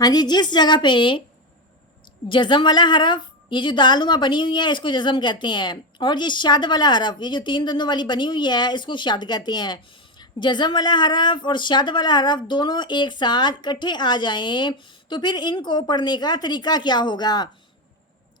हाँ जी, जिस जगह पे जज़म वाला हरफ, ये जो दालनुमा बनी हुई है इसको जज़म कहते हैं, और ये शाद वाला हरफ, ये जो 3 दंदों वाली बनी हुई है इसको शाद कहते हैं। जज़म वाला हरफ और शाद वाला हरफ दोनों एक साथ इकट्ठे आ जाएँ, तो फिर इनको पढ़ने का तरीका क्या होगा?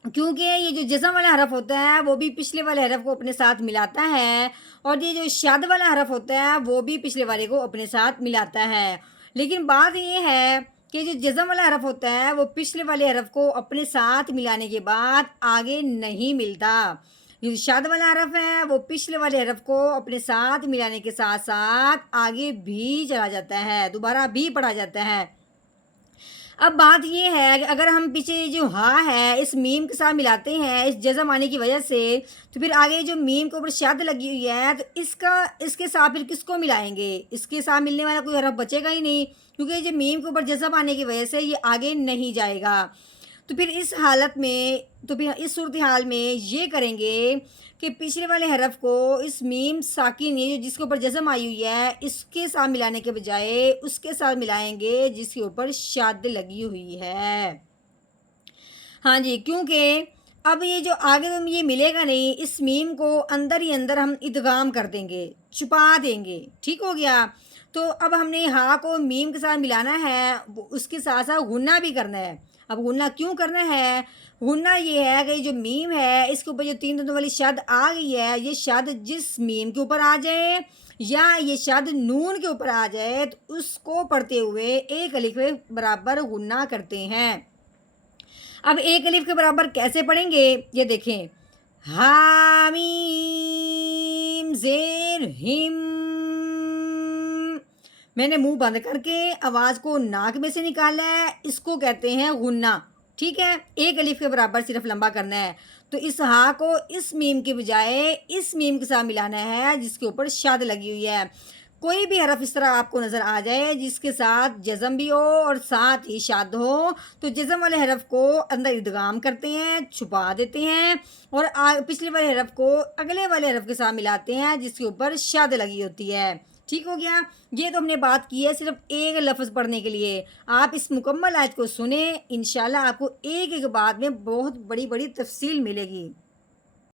क्योंकि ये जो जज़म वाला हरफ होता है वो भी पिछले वाले हरफ को अपने साथ मिलाता है, और ये जो शाद वाला हरफ होता है वो भी पिछले वाले को अपने साथ मिलाता है। लेकिन बात ये है कि जो जज़म वाला हरफ होता है वो पिछले वाले हरफ को अपने साथ मिलाने के बाद आगे नहीं मिलता। ये जो शाद वाला हरफ है वो पिछले वाले हरफ को अपने साथ मिलाने के साथ-साथ आगे भी चला जाता है, दोबारा भी पढ़ा जाता है। अब बात ये है कि अगर हम पीछे जो हा है इस मीम के साथ मिलाते हैं इस जज़म आने की वजह से, तो फिर आगे जो मीम के ऊपर शद लगी हुई है तो इसके साथ फिर किसको मिलाएंगे? इसके साथ मिलने वाला कोई हरफ बचेगा ही नहीं, क्योंकि जो मीम के ऊपर जज़म आने की वजह से ये आगे नहीं जाएगा। तो फिर इस हालत में, तो फिर इस सूरत हाल में ये करेंगे कि पिछले वाले हरफ को इस मीम साकिन, ये जिसके ऊपर जज़म आई हुई है इसके साथ मिलाने के बजाय उसके साथ मिलाएंगे जिसके ऊपर शद लगी हुई है। हाँ जी, क्योंकि अब ये जो आगे तो ये मिलेगा नहीं, इस मीम को अंदर ही अंदर हम इदगाम कर देंगे, छुपा देंगे, ठीक हो गया? तो अब हमने हा को मीम के साथ मिलाना है, उसके साथ साथ गुन्ना भी करना है। अब गुन्ना क्यों करना है? गुन्ना ये है कि जो मीम है इसके ऊपर जो 3 दंतों वाली शद आ गई है, ये शद जिस मीम के ऊपर आ जाए या ये शद नून के ऊपर आ जाए तो उसको पढ़ते हुए एक अलिफ के बराबर गुन्ना करते हैं। अब एक अलिफ के बराबर कैसे पढ़ेंगे? ये देखें, हामीम ज़ेर हिम। मैंने मुंह बंद करके आवाज़ को नाक में से निकाला है, इसको कहते हैं गुन्ना। ठीक है, एक अलिफ के बराबर सिर्फ लंबा करना है। तो इस हा को इस मीम के बजाय इस मीम के साथ मिलाना है जिसके ऊपर शद लगी हुई है। कोई भी हरफ इस तरह आपको नज़र आ जाए जिसके साथ जज़म भी हो और साथ ही शद हो, तो जज़म वाले हरफ को अंदर इदगाम करते हैं, छुपा देते हैं, और पिछले वाले हरफ को अगले वाले हरफ के साथ मिलाते हैं जिसके ऊपर शद लगी होती है। ठीक हो गया? ये तो हमने बात की है सिर्फ एक लफ्ज़ पढ़ने के लिए। आप इस मुकम्मल आयत को सुने, इंशाल्लाह आपको एक एक बात में बहुत बड़ी बड़ी तफसील मिलेगी।